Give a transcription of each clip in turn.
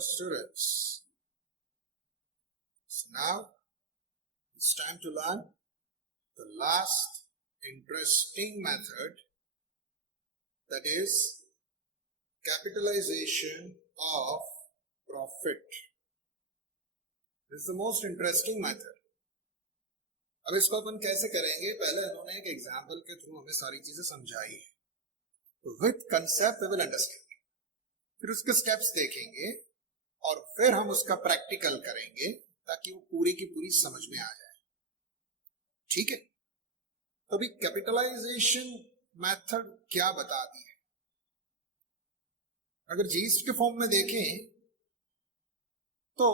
students. So now it's time to learn the last interesting method, that is capitalization of profit. This is the most interesting method. अब इसको अपन कैसे करेंगे, पहले उन्होंने एक example के थ्रू हमें सारी चीजें समझाई है. तो with concept we will understand, फिर उसके स्टेप्स देखेंगे और फिर हम उसका प्रैक्टिकल करेंगे ताकि वो पूरी की पूरी समझ में आ जाए. ठीक है, तो अभी कैपिटलाइजेशन मेथड क्या बता दी है. अगर जीएसटी के फॉर्म में देखें तो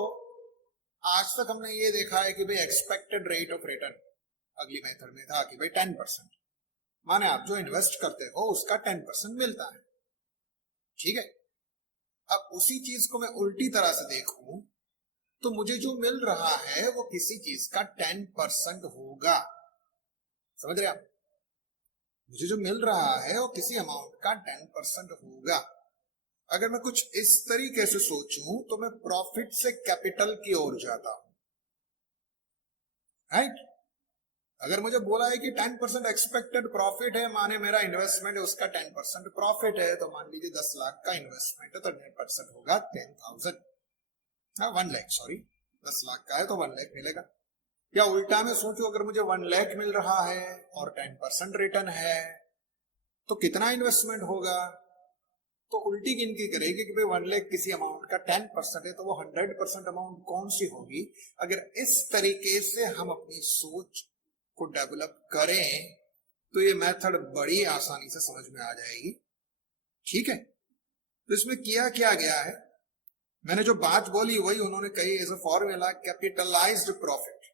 आज तक हमने ये देखा है कि भाई एक्सपेक्टेड रेट ऑफ रिटर्न अगली मेथड में था कि भाई 10%, माने आप जो इन्वेस्ट करते हो उसका 10% मिलता है. ठीक है, अब उसी चीज को मैं उल्टी तरह से देखूं तो मुझे जो मिल रहा है वो किसी चीज का 10% होगा. समझ रहे आप, मुझे जो मिल रहा है वो किसी अमाउंट का 10% होगा. अगर मैं कुछ इस तरीके से सोचूं तो मैं प्रॉफिट से कैपिटल की ओर जाता हूं. राइट, अगर मुझे बोला है कि 10% एक्सपेक्टेड प्रॉफिट है, माने मेरा इन्वेस्टमेंट है उसका 10% प्रॉफिट है, तो मान लीजिए 10 लाख का इन्वेस्टमेंट है तो 10% होगा 10,000. 1 लाख, सॉरी 10 लाख का है तो 1 लाख मिलेगा. या उल्टा में सोचो, अगर मुझे 1 लाख मिल रहा है और 10% रिटर्न है तो कितना इन्वेस्टमेंट होगा. तो उल्टी गिनती करेगी कि भाई 1 लाख किसी अमाउंट का 10% है तो वो 100% अमाउंट कौन सी होगी. अगर इस तरीके से हम अपनी सोच को डेवलप करें तो ये मेथड बड़ी आसानी से समझ में आ जाएगी. ठीक है, तो इसमें किया क्या गया है, मैंने जो बात बोली वही उन्होंने कही as a formula, capitalized profit,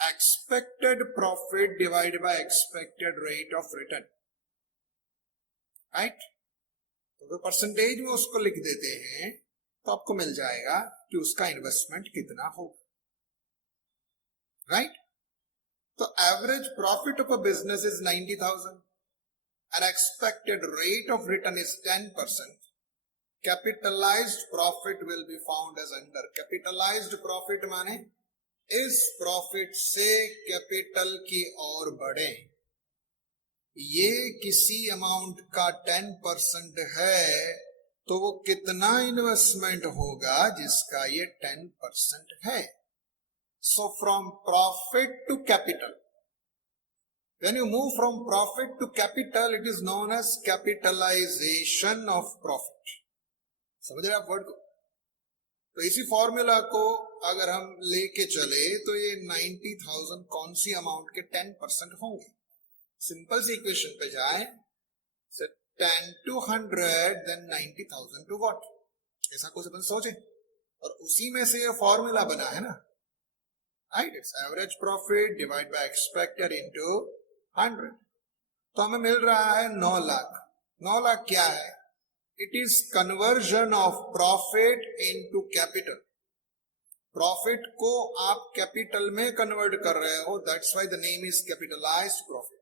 expected profit divide by expected rate of return. Right, तो परसेंटेज में उसको लिख देते हैं तो आपको मिल जाएगा कि उसका इन्वेस्टमेंट कितना होगा. राइट, तो average profit of a business is 90,000 and expected rate of return is 10%. Capitalized profit will be found as under. Capitalized profit माने इस प्रॉफिट से कैपिटल की ओर बढ़े. ये किसी अमाउंट का 10% है तो वो कितना इन्वेस्टमेंट होगा जिसका ये 10% है. So from profit to capital, when you move from profit to capital, it is known as capitalization of profit. समझ रहे आप वर्ड को. तो इसी फॉर्मूला को अगर हम लेके चले तो ये 90,000 कौन सी अमाउंट के 10% होंगे. सिंपल सी इक्वेशन पे जाए, 10 to 100 then 90,000 to what, ऐसा कुछ अपन सोचे और उसी में से ये फॉर्मूला बना है ना. Right, it's average profit divide by expected into 100. तो हमें मिल रहा है 9 लाख. 9 लाख क्या है, it is conversion of profit into capital. Profit को आप कैपिटल में कन्वर्ट कर रहे हो, that's why the name is capitalised profit.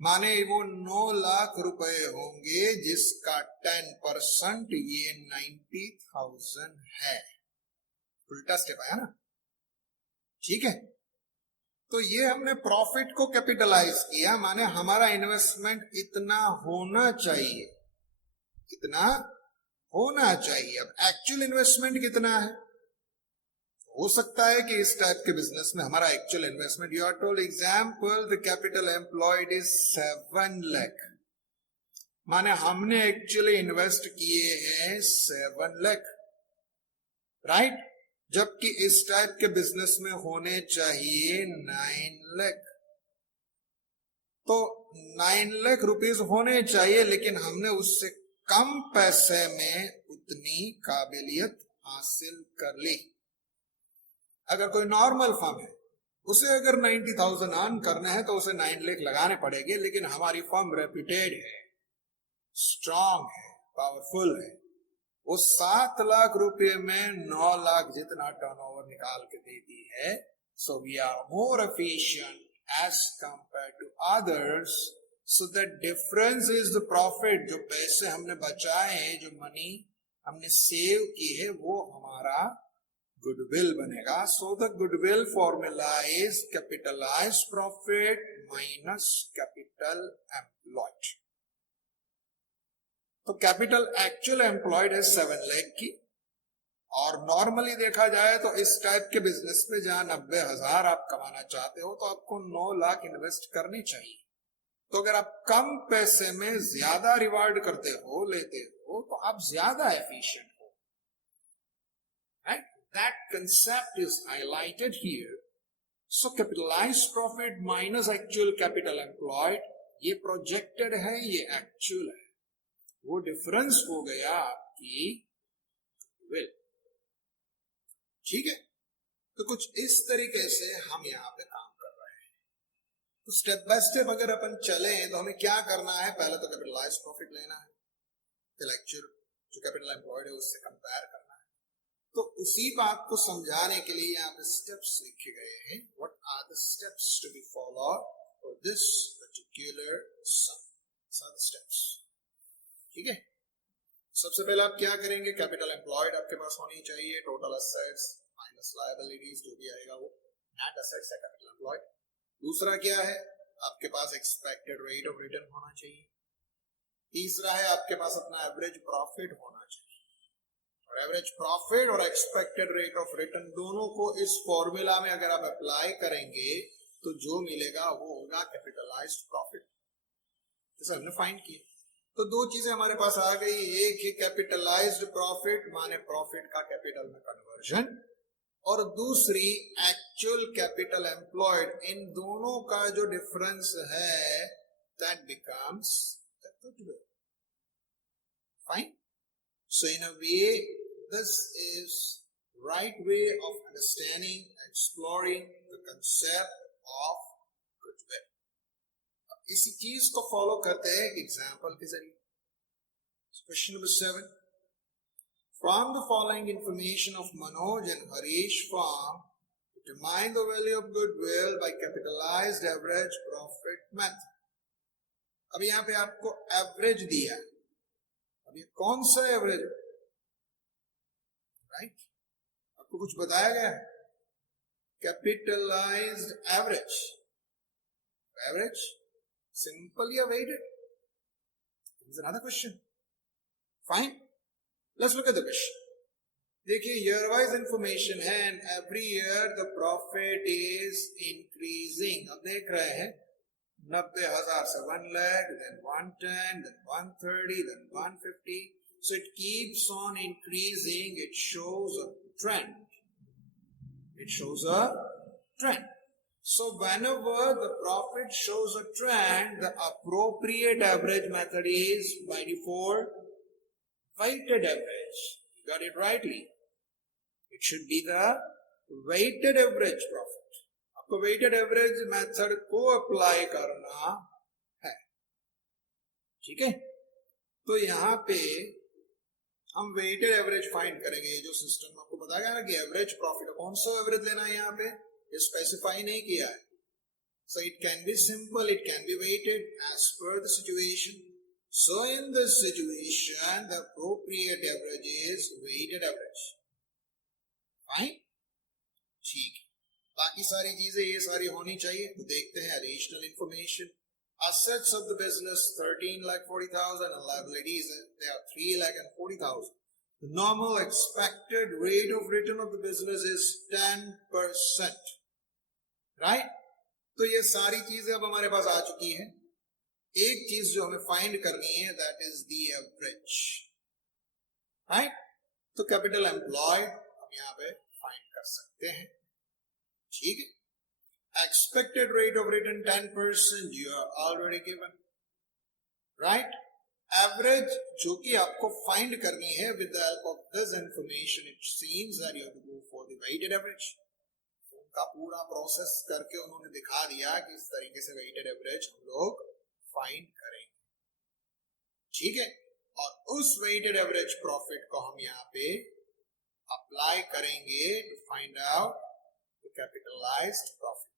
माने वो 9 लाख रुपए होंगे जिसका 10% ये 90,000 है. उल्टा स्टेप आया ना. ठीक है, तो ये हमने प्रॉफिट को कैपिटलाइज किया, माने हमारा इन्वेस्टमेंट इतना होना चाहिए, इतना होना चाहिए. अब एक्चुअल इन्वेस्टमेंट कितना है, हो सकता है कि इस टाइप के बिजनेस में हमारा actual investment, you are told example the capital employed is 7 lakh, माने हमने एक्चुअली इन्वेस्ट किए हैं 7 लाख. राइट, जबकि इस टाइप के बिजनेस में होने चाहिए 9 लाख. तो 9 लाख रुपीस होने चाहिए, लेकिन हमने उससे कम पैसे में उतनी काबिलियत हासिल कर ली. अगर कोई नॉर्मल फर्म है, उसे अगर 90,000 अर्न करने हैं तो उसे 9 लाख लगाने पड़ेंगे, लेकिन हमारी फर्म रेप्यूटेड है, स्ट्रांग है, पावरफुल है, वो 7 लाख रुपए में 9 लाख जितना टर्नओवर निकाल के देती है. So we are more efficient as compared to others. So that difference is the profit. जो पैसे हमने बचाए, जो मनी हमने सेव की है वो हमारा गुडविल बनेगा. So the goodwill formula is capitalize profit minus capital employed. तो कैपिटल एक्चुअल एम्प्लॉयड है 7 लाख की, और नॉर्मली देखा जाए तो इस टाइप के बिजनेस में जहां 90,000 आप कमाना चाहते हो तो आपको 9 लाख इन्वेस्ट करनी चाहिए. तो अगर आप कम पैसे में ज्यादा रिवार्ड करते हो, लेते हो, तो आप ज्यादा एफिशिएंट हो. Right? That concept is highlighted here. So capitalised profit minus actual capital employed, ये प्रोजेक्टेड है, ये एक्चुअल है. वो डिफरेंस हो गया आपकी विल. ठीक है? तो कुछ इस तरीके से हम यहां पे काम कर रहे हैं. तो स्टेप बाय स्टेप अगर अपन चले तो हमें क्या करना है, पहले तो कैपिटलाइज्ड प्रॉफिट लेना है, फिर एक्चुअल जो कैपिटल एम्प्लॉयड है उससे कंपेयर करना है. तो उसी बात को समझाने के लिए यहाँ पे स्टेप्स लिखे गए हैं. What are the steps to be followed for this particular sum. Steps. ठीक है? सबसे पहले आप क्या करेंगे, कैपिटल एम्प्लॉयड आपके पास होनी चाहिए, टोटल एसेट्स माइनस लायबिलिटीज जो भी आएगा वो नेट एसेट्स है कैपिटल एम्प्लॉयड. दूसरा क्या है, आपके पास एक्सपेक्टेड रेट ऑफ रिटर्न होना चाहिए. तीसरा है आपके पास अपना एवरेज प्रॉफिट होना चाहिए. और एवरेज प्रॉफिट और एक्सपेक्टेड रेट ऑफ रिटर्न दोनों को इस फॉर्मूला में अगर आप अप्लाई करेंगे तो जो मिलेगा वो होगा कैपिटलाइज्ड प्रॉफिट, जैसे हमने फाइंड किया. तो दो चीजें हमारे पास आ गई. एक है कैपिटलाइज्ड प्रॉफिट माने प्रॉफिट का कैपिटल में कन्वर्जन, और दूसरी एक्चुअल कैपिटल एम्प्लॉयड. इन दोनों का जो डिफरेंस है that becomes the goodwill. Fine. So in a way this is right way of understanding, exploring the concept of goodwill. इसी चीज को फॉलो करते हैं एग्जाम्पल के जरिए. Question number 7. From the following information of Manoj and Harish firm, determine the value of goodwill by capitalized average profit method. अब यहां पे आपको एवरेज दिया. अब ये कौन सा एवरेज है? राइट? आपको कुछ बताया गया? Capitalised average. Average simple or weighted? This is another question. Fine. Let's look at the question. देखिए year wise information है and every year the profit is increasing. अब देख रहे हैं 90,000 से 1 lakh, then 110, then 130, then 150. So it keeps on increasing. It shows a trend. It shows a trend. So whenever the profit shows a trend, the appropriate average method is by default weighted average. You got it rightly. It should be the weighted average profit. आपको weighted average method को apply करना है. ठीक है? तो यहाँ पे हम weighted average find करेंगे. जो सिस्टम आपको बताया गया ना कि average profit कौन सा average लेना है, यहाँ पे स्पेसिफाई नहीं किया है. So it can be simple, it can be weighted as per the situation. So in this situation, the appropriate average is weighted average. Fine? ठीक. बाकी सारी चीजें ये सारी होनी चाहिए. तो देखते हैं additional information. Assets of the business 13,40,000 and liabilities they are 3,40,000. The normal expected rate of return of the business is 10%. Right? तो ये सारी चीजें अब हमारे पास आ चुकी हैं. एक चीज जो हमें फाइंड करनी है that is the average. Right? तो कैपिटल एम्प्लॉयड हम यहाँ पे फाइंड कर सकते हैं. ठीक है? Expected rate of return 10% you are already given. Right? Average जो कि आपको फाइंड करनी है with the help of this information it seems that you have to go for the weighted average. का पूरा प्रोसेस करके उन्होंने दिखा दिया कि इस तरीके से वेटेड एवरेज हम लोग फाइंड करेंगे. ठीक है? और उस वेटेड एवरेज प्रॉफिट को हम यहाँ पे अप्लाई करेंगे to find out the capitalized profit.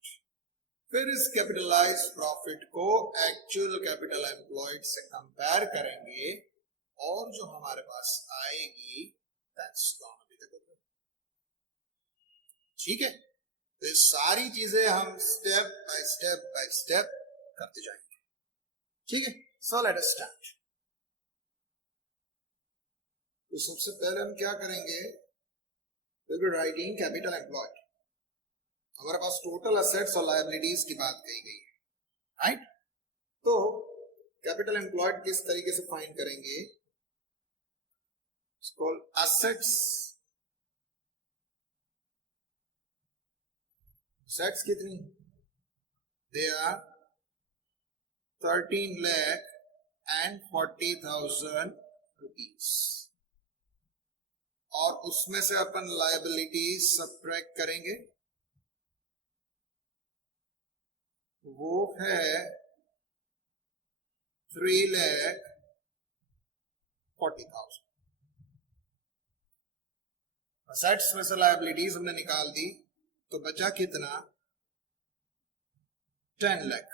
फिर इस कैपिटलाइज्ड प्रॉफिट को एक्चुअल कैपिटल एम्प्लॉयड से कंपेयर करेंगे और जो हमारे पास आएगी that's gonna be the goodwill. ठीक है, तो ये सारी चीजें हम स्टेप बाय स्टेप करते जाएंगे। ठीक है, सो लेट अस स्टार्ट। तो सबसे पहले हम क्या करेंगे, will be writing capital employed. हमारे पास टोटल असेट्स और लायबिलिटीज की बात कही गई है, राइट। तो कैपिटल एम्प्लॉयड किस तरीके से फाइंड करेंगे, इट्स कॉल्ड असेट्स। असेट्स कितनी, दे आर 13,40,000 रुपीज, और उसमें से अपन लायबिलिटीज सब्ट्रैक्ट करेंगे, वो है 3,40,000। असेट्स में से लायबिलिटीज हमने निकाल दी, तो बचा कितना, 10 lakh.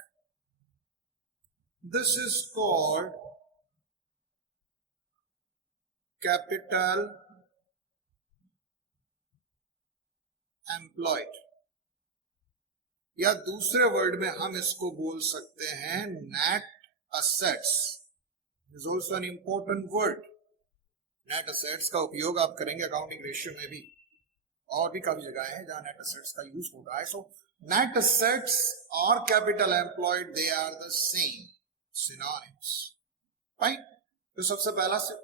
This is called capital employed, या दूसरे वर्ड में हम इसको बोल सकते हैं net assets. Is also an important word. Net assets का उपयोग आप करेंगे अकाउंटिंग रेशियो में भी, और भी काफी जगह है जहां नेट असेट्स का यूज होता है। सो नेट असेट्स और capital employed, they are the same synonyms, right. तो सबसे पहला से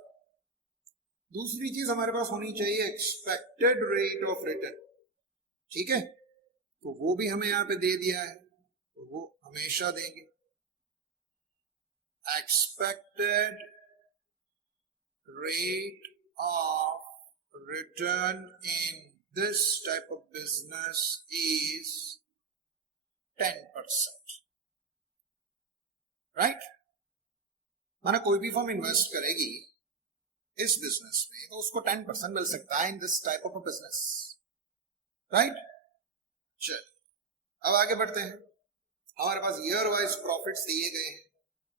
दूसरी चीज हमारे पास होनी चाहिए एक्सपेक्टेड रेट ऑफ रिटर्न। ठीक है, तो वो भी हमें यहां पे दे दिया है, तो वो हमेशा देंगे। Expected rate of return in this type of business is 10%, right. माना कोई भी फर्म इन्वेस्ट करेगी इस बिजनेस में, तो उसको 10% मिल सकता है in this type of business, right. चल अब आगे बढ़ते हैं। हमारे पास ईयर वाइज प्रॉफिट्स दिए गए हैं,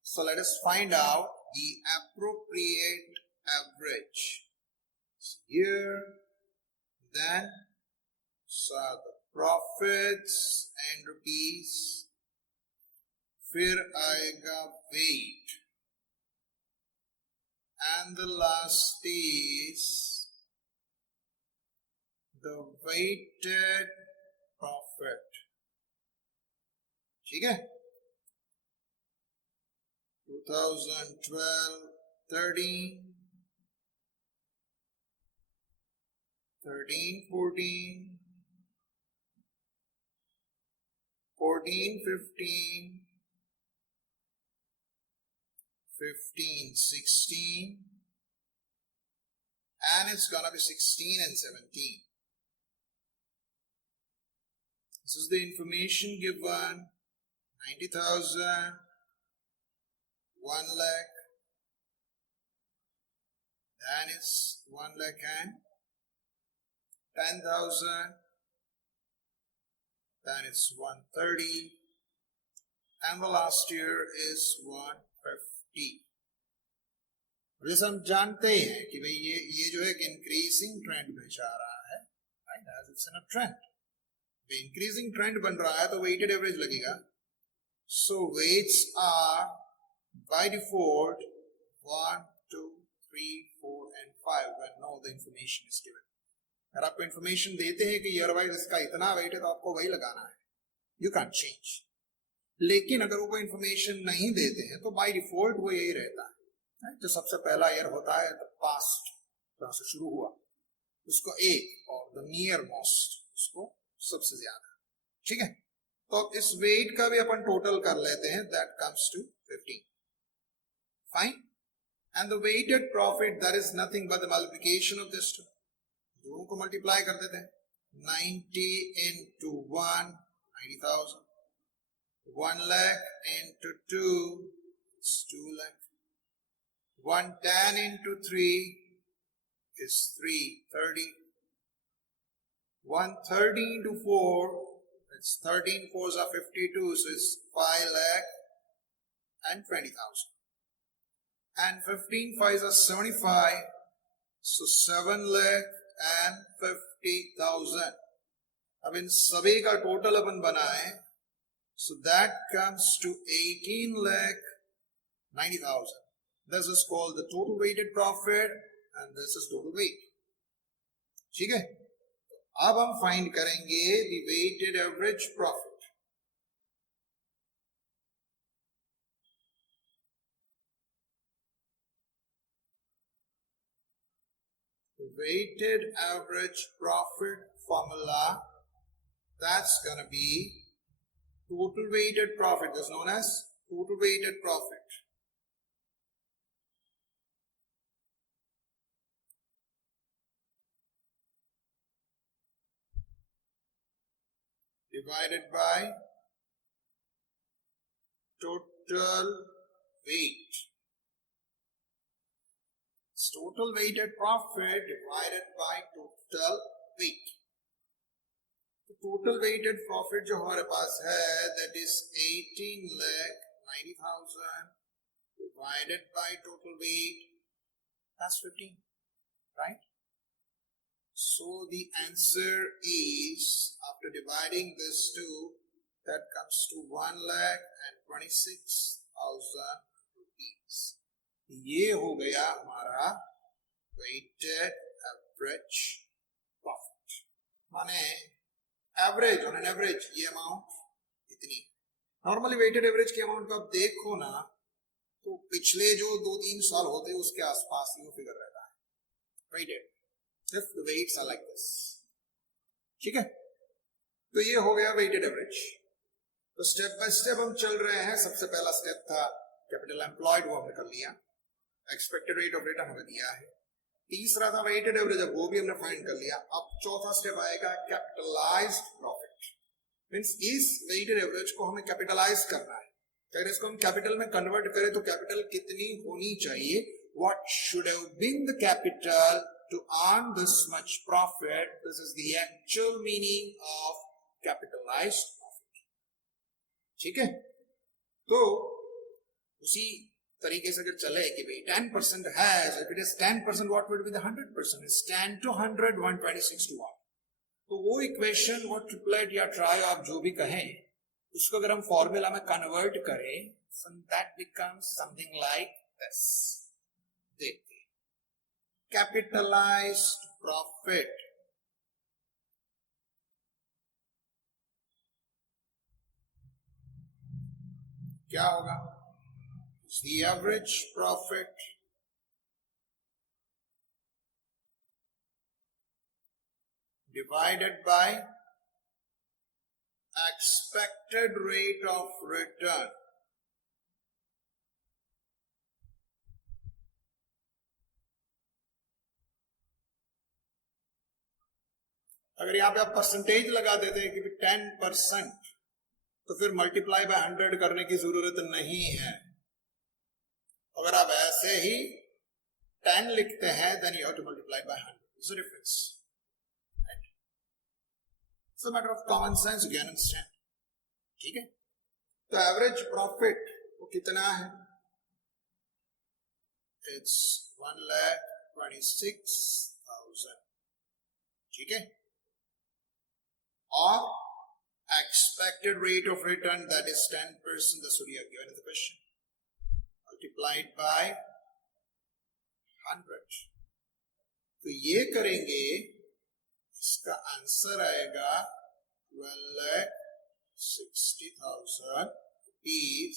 so let us find out the appropriate average here, then so the profits and rupees, फिर आएगा weight, and the last is the weighted profit। ठीक है, 2012 13, 13 14, 14 15, 15 16, and it's gonna be 16 and 17. This is the information given: 90,000, 1 lakh, then it's 1 lakh and 10,000, then it's 130, and the last year is 150। जैसे हम जानते हैं कि भाई ये जो है इंक्रीजिंग ट्रेंड में जा रहा है, right, as it's in a trend. Increasing trend बन रहा है तो वेटेड एवरेज लगेगा। So weights are by default 1 2 3 4 and 5 when no the information is given। अगर आपको इंफॉर्मेशन देते हैं कि ईयर वाइज इसका इतना वेट है तो आपको वही लगाना है, यू कैन चेंज। लेकिन अगर वो इंफॉर्मेशन नहीं देते हैं तो बाय डिफॉल्ट वो यही रहता है। जो सबसे पहला ईयर होता है द पास्ट, जहां से शुरू हुआ, उसको एक, और द नियर मोस्ट उसको सबसे ज्यादा। ठीक है, तो अब इस वेट का भी अपन टोटल कर लेते हैं, that comes to 15। Fine, and the weighted profit that is nothing but the multiplication of this two. दोनों को मल्टीप्लाई कर देते हैं, 90 into 1 90,000, 1 lakh into 2 is 2 lakh, 110 into 3 is 330, 130 into 4, it's 13 4s are 52, so it's 5 lakh and 20,000, and 15 5s are 75, so 7,50,000. अब इन सभी का total अपन बनाए, so that comes to 18,90,000. This is called the total weighted profit and this is total weight. ठीक है, अब हम find करेंगे the weighted average profit. Weighted average profit formula, that's gonna be total weighted profit, is known as total weighted profit. Divided by total weight. It's total weighted profit divided by total weight. तो total weighted profit जो हमारे पास है, that is 18,90,000 divided by total weight, that's 15, right? So the answer is, after dividing this two, that comes to 1,26,000 rupees. ये हो गया हमारा weighted average profit. माने average, on an average ये अमाउंट इतनी. नॉर्मली वेटेड एवरेज की amount को आप देखो ना, तो पिछले जो 2-3 साल होते हैं उसके आसपास ही वो फिगर रहता है. Weighted if the weights are like this. ठीक है, तो ये हो गया weighted average. तो स्टेप बाय स्टेप हम चल रहे हैं. सबसे पहला स्टेप था कैपिटल एम्प्लॉयड, वो हमने कर लिया. एक्सपेक्टेड रेट ऑफ रिटर्न हमें दिया है. तीसरा था वेटेड एवरेज, वो भी हमने फाइंड कर लिया. अब चौथा स्टेप आएगा कैपिटलाइज्ड प्रॉफिट. मींस इस वेटेड एवरेज को हमें कैपिटलाइज करना है. अगर इसको हम कैपिटल में कन्वर्ट करें तो कैपिटल कितनी होनी चाहिए? What should have been the capital to earn this much profit? This is the actual meaning of capitalized profit. ठीक है, तो उसी तरीके से अगर चले कि भाई 10% है, so if it is 10%, what would be the 100%? It's 10 to 100, 126 to 1. तो वो इक्वेशन, वो ट्रिपलेट या ट्राई आप जो भी कहें, उसको अगर हम फॉर्मूला में कन्वर्ट करें, so that becomes something like this. देखते, capitalized profit क्या होगा? It's the average profit divided by expected rate of return. अगर यहां पे आप परसेंटेज लगा देते हैं कि 10%, तो फिर मल्टीप्लाई बाय 100 करने की जरूरत नहीं है. अगर आप ऐसे ही 10 लिखते हैं, then you have to multiply by 100. It's a difference. Right? It's a matter of common sense, you can understand. ठीक है, तो एवरेज प्रॉफिट वो कितना है? It's 1,26,000. ठीक है, or expected rate of return, that is 10%, that's what you have given in the question, multiplied by 100. तो ये करेंगे, इसका आंसर आएगा 1,60,000 rupees.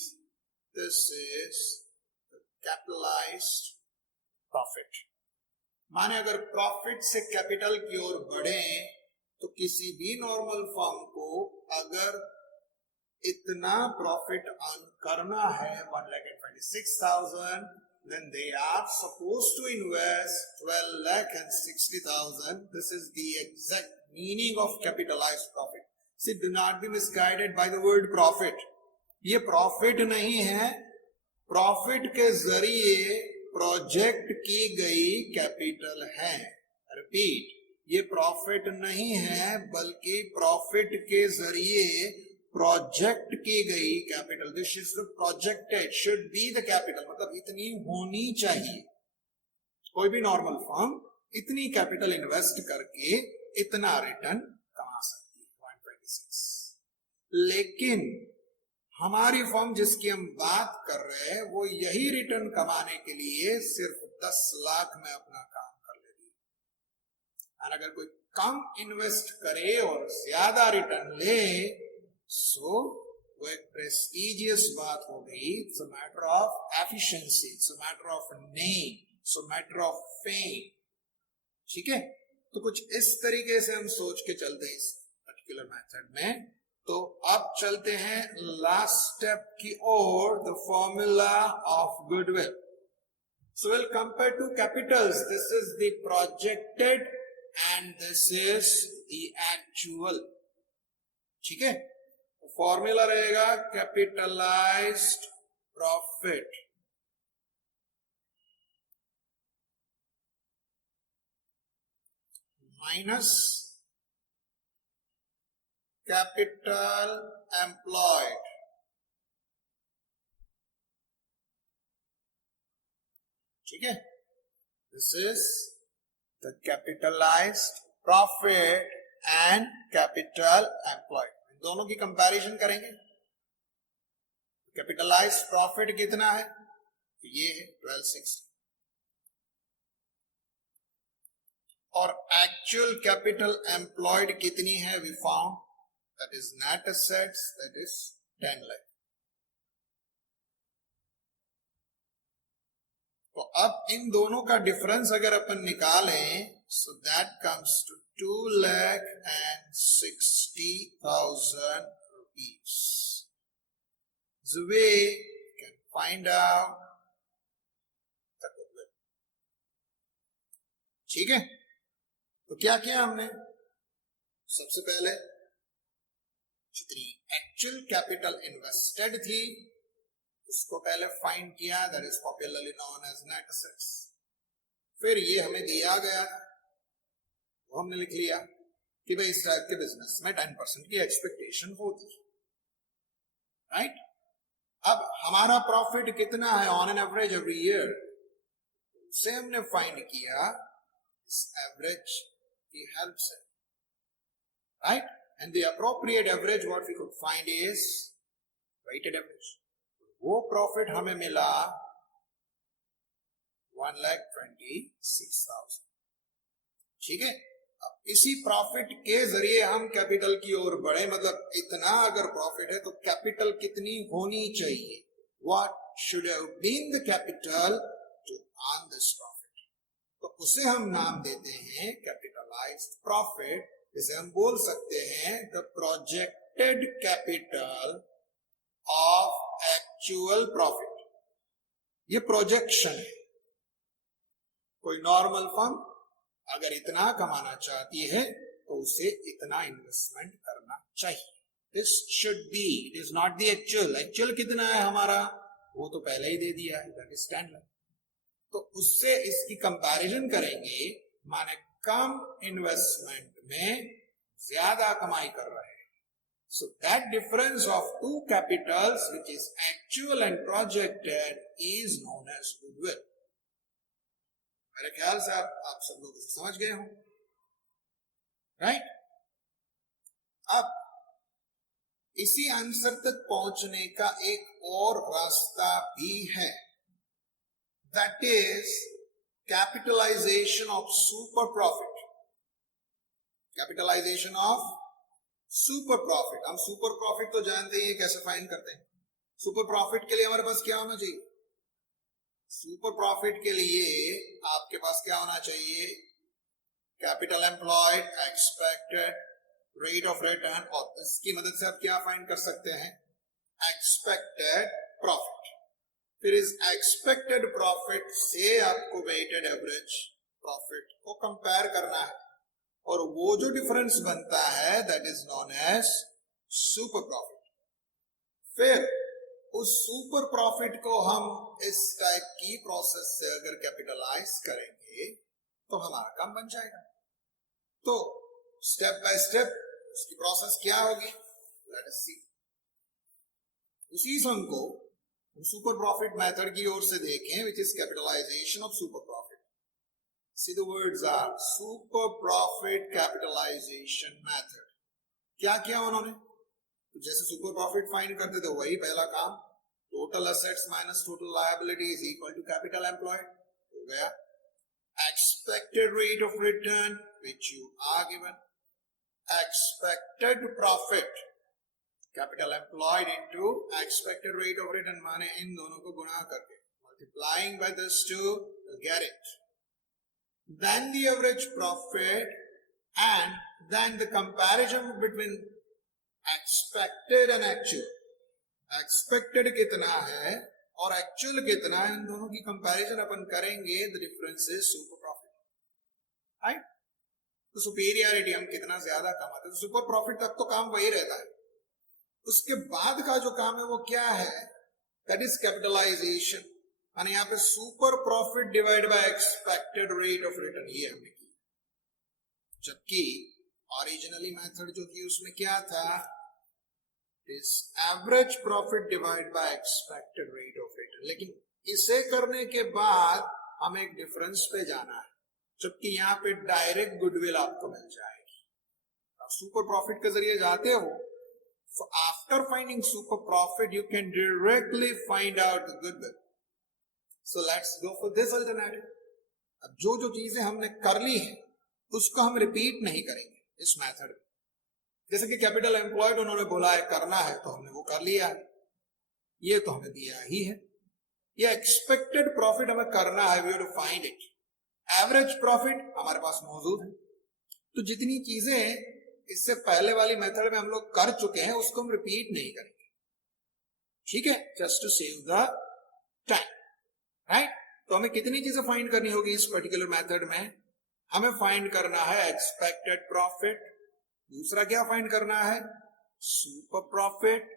This is the capitalized profit. माने अगर प्रॉफिट से कैपिटल की ओर बढ़े, तो किसी भी नॉर्मल फर्म को अगर इतना प्रॉफिट अर्न करना है 1,26,000, then they are supposed to invest 12,60,000. This is the exact meaning of capitalized profit. See, do not be misguided by the word profit. ये प्रॉफिट नहीं है. प्रॉफिट के जरिए प्रोजेक्ट की गई कैपिटल है. रिपीट, ये प्रॉफिट नहीं है, बल्कि प्रॉफिट के जरिए प्रोजेक्ट की गई capital, this is the projected, should be the capital, मतलब इतनी होनी चाहिए। कोई भी नॉर्मल फर्म इतनी कैपिटल इन्वेस्ट करके इतना रिटर्न कमा सकती है 126। लेकिन हमारी फर्म जिसकी हम बात कर रहे हैं वो यही रिटर्न कमाने के लिए सिर्फ 10 लाख में अपना काम कर लेती है। और अगर कोई कम इन्वेस्ट करे और ज्यादा रिटर्न ले, सो वो एक प्रेस्टिजियस बात हो गई। It's a matter of efficiency, it's a matter of name, it's a matter of fame. ठीक है, तो कुछ इस तरीके से हम सोच के चलते हैं इस पर्टिकुलर मेथड में। तो अब चलते हैं लास्ट स्टेप की ओर, the formula of goodwill. So we'll compare two capitals. This is the projected and this is the actual. ठीक है, फॉर्मूला रहेगा capitalised profit minus capital employed. ठीक है, this is the capitalized profit and capital employed. दोनों की comparison करेंगे। Capitalised profit कितना है, ये है 1260, और एक्चुअल कैपिटल एम्प्लॉयड कितनी है, we found that is net assets, that is 10 lakh. तो अब इन दोनों का डिफरेंस अगर अपन निकालें, so that comes to 2,60,000 rupees. The way you can find out the goodwill. ठीक है, तो क्या किया हमने, सबसे पहले जितनी एक्चुअल कैपिटल इन्वेस्टेड थी उसको पहले फाइंड किया, that is popularly known as net assets. फिर ये हमें दिया गया, वो हमने लिख लिया कि भाई इस टाइप के बिजनेस में 10% की एक्सपेक्टेशन होती है, राइट। अब हमारा प्रॉफिट कितना है on an average every year, उसे हमने फाइंड किया इस एवरेज की हेल्प से, right. And the appropriate average what we could find is weighted average. वो प्रॉफिट हमें मिला 1,26,000। ठीक है, अब इसी प्रॉफिट के जरिए हम कैपिटल की ओर बढ़े, मतलब इतना अगर प्रॉफिट है तो कैपिटल कितनी होनी चाहिए, what should have been the capital to earn this profit. तो उसे हम नाम देते हैं कैपिटलाइज्ड प्रॉफिट। जिसे हम बोल सकते हैं the projected capital of actual profit. ये प्रोजेक्शन है। कोई नॉर्मल फर्म अगर इतना कमाना चाहती है तो उसे इतना इन्वेस्टमेंट करना चाहिए। This should be, it is not the actual. Actual कितना है हमारा वो तो पहले ही दे दिया है, दैट इज स्टैंडर्ड। तो उससे इसकी कंपैरिजन करेंगे, माने कम इन्वेस्टमेंट में ज्यादा कमाई कर रहे हैं। So that difference of two capitals, which is actual and projected, is known as goodwill. मेरे ख्याल से आप सब लोग समझ गए हो, राइट। अब इसी आंसर तक पहुंचने का एक और रास्ता भी है, that is capitalization of super profit. Capitalization of super profit. हम सुपर प्रॉफिट तो जानते हैं कैसे फाइंड करते हैं। सुपर प्रॉफिट के लिए हमारे पास क्या होना चाहिए, सुपर प्रॉफिट के लिए आपके पास क्या होना चाहिए, capital employed, expected rate of return, और इसकी मदद से आप क्या फाइंड कर सकते हैं, एक्सपेक्टेड प्रॉफिट। फिर इस एक्सपेक्टेड प्रॉफिट से आपको वेटेड एवरेज प्रॉफिट को कंपेयर करना है, और वो जो डिफरेंस बनता है that is known as super profit. फिर उस सुपर प्रॉफिट को हम इस टाइप की प्रोसेस से अगर कैपिटलाइज करेंगे तो हमारा काम बन जाएगा। तो स्टेप बाय स्टेप उसकी प्रोसेस क्या होगी, लेट अस सी। उसी सम को सुपर प्रॉफिट मेथड की ओर से देखें, which is capitalization of super profit. See the words are super profit capitalization method. क्या किया उन्होंने? तो जैसे सुपर प्रॉफिट फाइंड करते थे वही पहला काम, total assets minus total liability is equal to capital employed हो गया. Expected rate of return which you are given, expected profit capital employed into expected rate of return, माने इन दोनों को गुणा करके multiplying by this to get it. Then the average profit and then the comparison between expected and actual. Expected कितना है और actual कितना है, इन दोनों की comparison अपन करेंगे. The difference is super profit, right? तो superiority हम कितना ज्यादा कमाते हैं, तो super profit तक तो काम वही रहता है. उसके बाद का जो काम है वो क्या है? That is capitalization. माने यहाँ पे super profit divide by expected rate of return, ये हमने की. जबकि ओरिजिनली मेथड जो थी उसमें क्या था? इस average profit divide by expected rate of return. लेकिन इसे करने के बाद हमें एक डिफरेंस पे जाना है, जबकि यहाँ पे डायरेक्ट गुडविल आपको मिल जाएगी. आप सुपर प्रॉफिट के जरिए जाते हो, so after finding super profit you can directly find out the goodwill. So let's go for this alternative. अब जो जो चीजें हमने कर ली है उसको हम रिपीट नहीं करेंगे इस मेथड में. जैसे कि कैपिटल एम्प्लॉयड उन्होंने बोला है करना है तो हमने वो कर लिया है, ये तो हमें दिया ही है. ये एक्सपेक्टेड प्रॉफिट हमें करना है, we have to find it. Average profit हमारे पास मौजूद है. तो जितनी चीजें इससे पहले वाली मेथड में हम लोग कर चुके हैं उसको हम रिपीट नहीं करेंगे. ठीक है, just to save the time, right? तो हमें कितनी चीजें फाइंड करनी होगी इस पर्टिकुलर मेथड में? हमें फाइंड करना है एक्सपेक्टेड प्रॉफिट, दूसरा क्या फाइंड करना है? सुपर प्रॉफिट,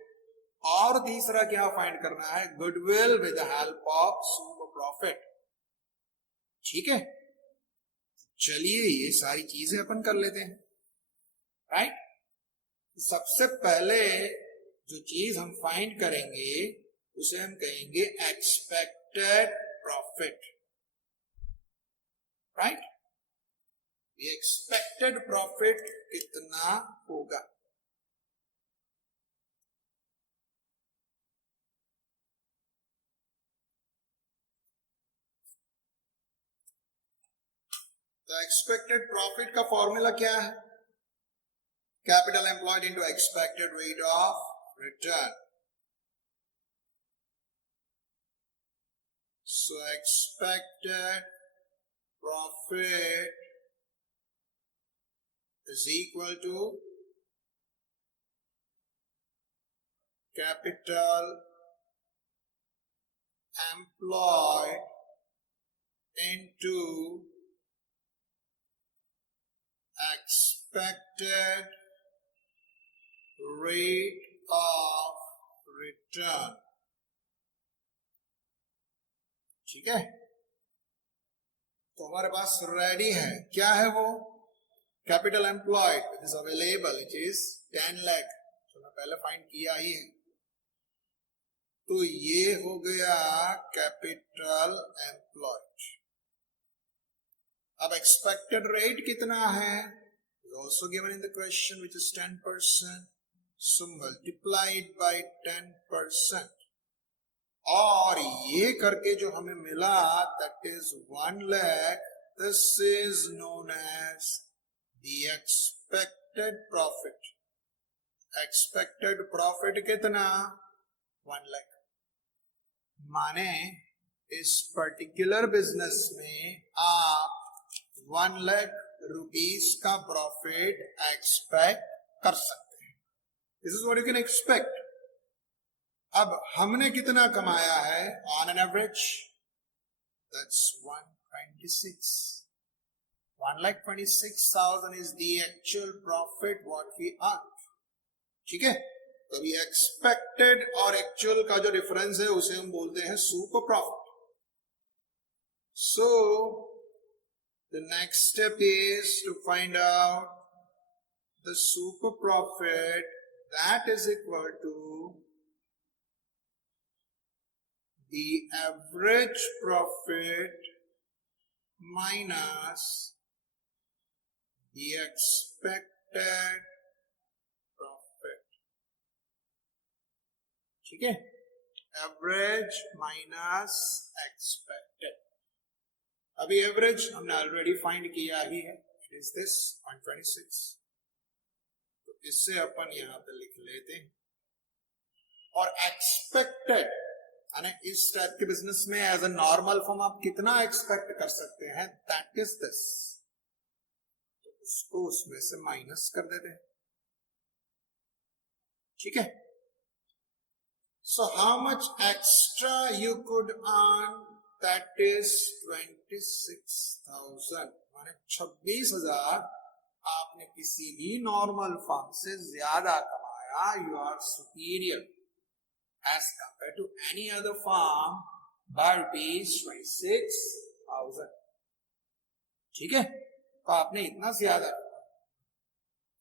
और तीसरा क्या फाइंड करना है? Goodwill with the help of super profit. ठीक है, चलिए ये सारी चीजें अपन कर लेते हैं, राइट? सबसे पहले जो चीज हम फाइंड करेंगे उसे हम कहेंगे एक्सपेक्टेड प्रॉफिट, राइट? ये एक्सपेक्टेड प्रॉफिट कितना होगा? तो एक्सपेक्टेड प्रॉफिट का फॉर्मूला क्या है? Capital employed into expected rate of return. So expected profit is equal to capital employed into expected rate of return. ठीक है, तो हमारे पास रेडी है. क्या है वो? Capital employed it is available, it is 10 lakh. तो मैं पहले फाइंड किया ही है. तो ये हो गया कैपिटल एम्प्लॉयड. अब एक्सपेक्टेड रेट कितना है? Also given in the question which is 10%. So multiplied by 10%, और ये करके जो हमें मिला that is 1 lakh. This is known as the expected profit. Expected profit कितना? 1 लाख. माने इस पर्टिकुलर बिजनेस में आप 1 लाख रुपीस का प्रॉफिट एक्सपेक्ट कर सकते हैं. This is what you can expect. अब हमने कितना कमाया है on an average? That's 126. 1,26,000 is the actual profit what we earn. ठीक है, तो अभी एक्सपेक्टेड और एक्चुअल का जो डिफरेंस है उसे हम बोलते हैं super profit. So the next step is to find out the super profit that is equal to the average profit minus the expected profit. ठीक है, एवरेज माइनस एक्सपेक्टेड. अभी एवरेज हमने ऑलरेडी फाइंड किया ही है, इट इज दिस 126. तो इससे अपन यहां पे लिख लेते हैं. और एक्सपेक्टेड यानी इस टाइप के बिजनेस में एज अ नॉर्मल फॉर्म आप कितना एक्सपेक्ट कर सकते हैं, दैट इज दिस. तो उसको उसमें से माइनस कर देते हैं. ठीक है. So how much extra you could earn, that is 26,000. माने 26,000 आपने किसी भी नॉर्मल फर्म से ज्यादा कमाया. You are superior as compared to any other firm by rupees 26,000. ठीक है, तो आपने इतना ज्यादा.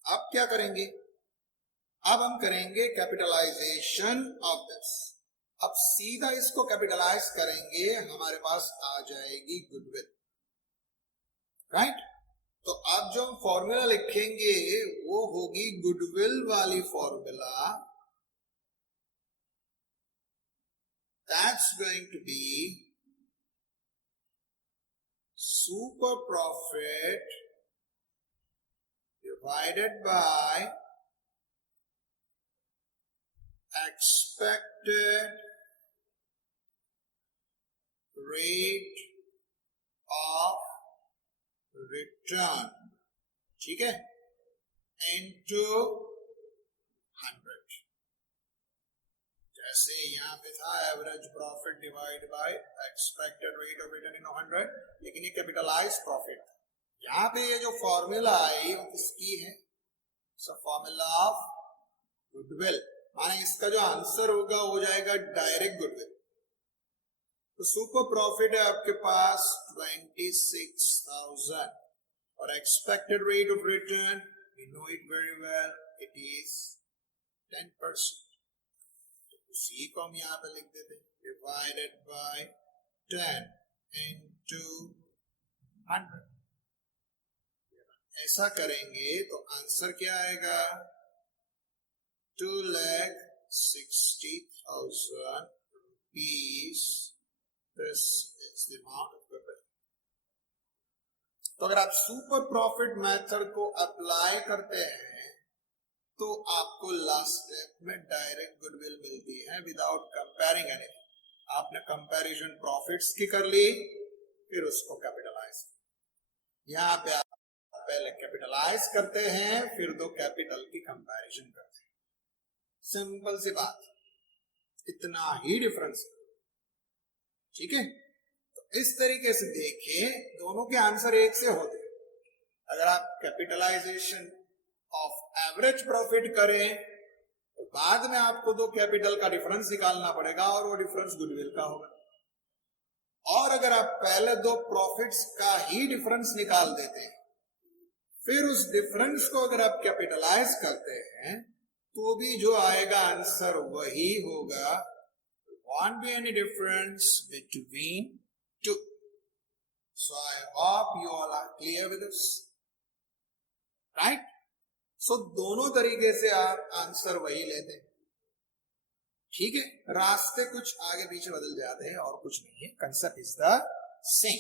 अब क्या करेंगे, अब हम करेंगे कैपिटलाइजेशन ऑफ दिस. अब सीधा इसको कैपिटलाइज करेंगे, हमारे पास आ जाएगी गुडविल. राइट. तो अब जो हम फॉर्मूला लिखेंगे वो होगी गुडविल वाली formula. That's going to be super profit divided by expected rate of return. ठीक है, into 100. जैसे यहाँ पे था average profit divide by expected rate of return in 100, लेकिन ये कैपिटलाइज प्रॉफिट. यहाँ पे ये जो फॉर्मूला आई वो किसकी है, फॉर्मूला ऑफ गुडविल. माने इसका जो आंसर होगा हो जाएगा डायरेक्ट गुडविल. तो सुपर प्रॉफिट है आपके पास 26,000 और expected rate of return we know it very well, it is 10%. उसी को हम यहां पे लिख देते हैं, डिवाइडेड बाय 10 into 100. ऐसा करेंगे तो आंसर क्या आएगा, 2,60,000 rupees. This is the amount of goodwill. तो अगर आप सुपर प्रॉफिट मेथड को अप्लाई करते हैं तो आपको लास्ट स्टेप में डायरेक्ट गुडविल मिलती है विदाउट कंपेयरिंग एनीथिंग. आपने कंपैरिजन प्रॉफिट्स की कर ली, फिर उसको कैपिटलाइज. यहां पे आप पहले कैपिटलाइज करते हैं, फिर दो कैपिटल की कंपैरिजन करते हैं. सिंपल सी बात, इतना ही डिफरेंस. ठीक है. तो इस तरीके से देखिए, दोनों के आंसर एक से होते हैं. अगर आप कैपिटलाइजेशन ऑफ एवरेज प्रॉफिट करें तो बाद में आपको दो कैपिटल का डिफरेंस निकालना पड़ेगा और वो डिफरेंस गुडविल का होगा. और अगर आप पहले दो प्रॉफिट्स का ही डिफरेंस निकाल देते हैं, फिर उस डिफरेंस को अगर आप कैपिटलाइज करते हैं तो भी जो आएगा आंसर वही होगा. Won't be any difference between two. So I hope you all are clear with this, right? So दोनों तरीके से आप आंसर वही लेते हैं. ठीक है, रास्ते कुछ आगे पीछे बदल जाते हैं और कुछ नहीं है, concept is the same.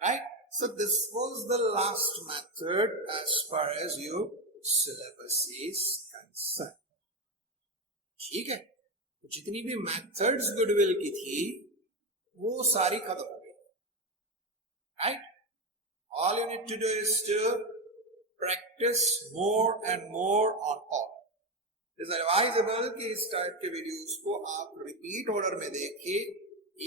Right. So this was the last method as far as your syllabus is concerned. ठीक है, तो जितनी भी मेथड्स गुडविल की थी वो सारी खत्म हो गई. Right. All you need to do is to practice more and more on all. It is advisable कि इस टाइप के वीडियोस को आप रिपीट ऑर्डर में देखिए.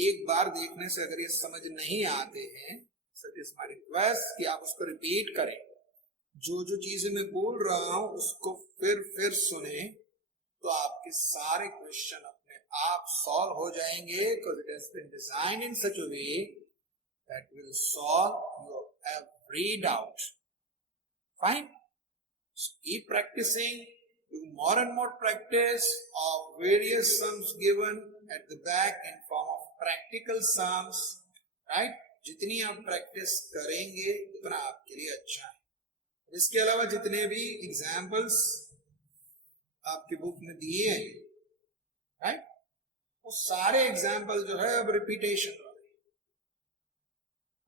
एक बार देखने से अगर ये समझ नहीं आते हैं, so it is my request कि आप उसको रिपीट करें. जो जो चीजें मैं बोल रहा हूं उसको फिर सुने, तो आपके सारे क्वेश्चन अपने आप सॉल्व हो जाएंगे. because it has been designed in such a way that will solve your every doubt. Fine. So keep practicing. Do more and more practice of various sums given at the back in form of practical sums, right, जितनी आप practice करेंगे उतना आपके लिए अच्छा है। इसके अलावा जितने भी एग्जाम्पल्स आपकी बुक में दिए हैं, राइट, वो सारे एग्जाम्पल जो है अब रिपीटेशन वाले,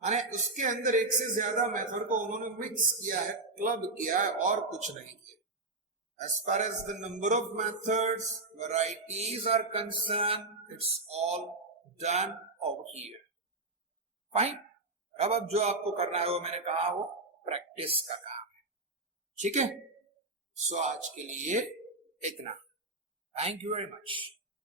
यानी उसके अंदर एक से ज्यादा मेथड को उन्होंने मिक्स किया है, क्लब किया है, और कुछ नहीं किया। As far as the number of methods, varieties are concerned, it's all done over here. Fine. अब जो आपको करना है वो मैंने कहा वो प्रैक्टिस का काम है, ठीक है। सो आज के लिए इतना। Thank you very much.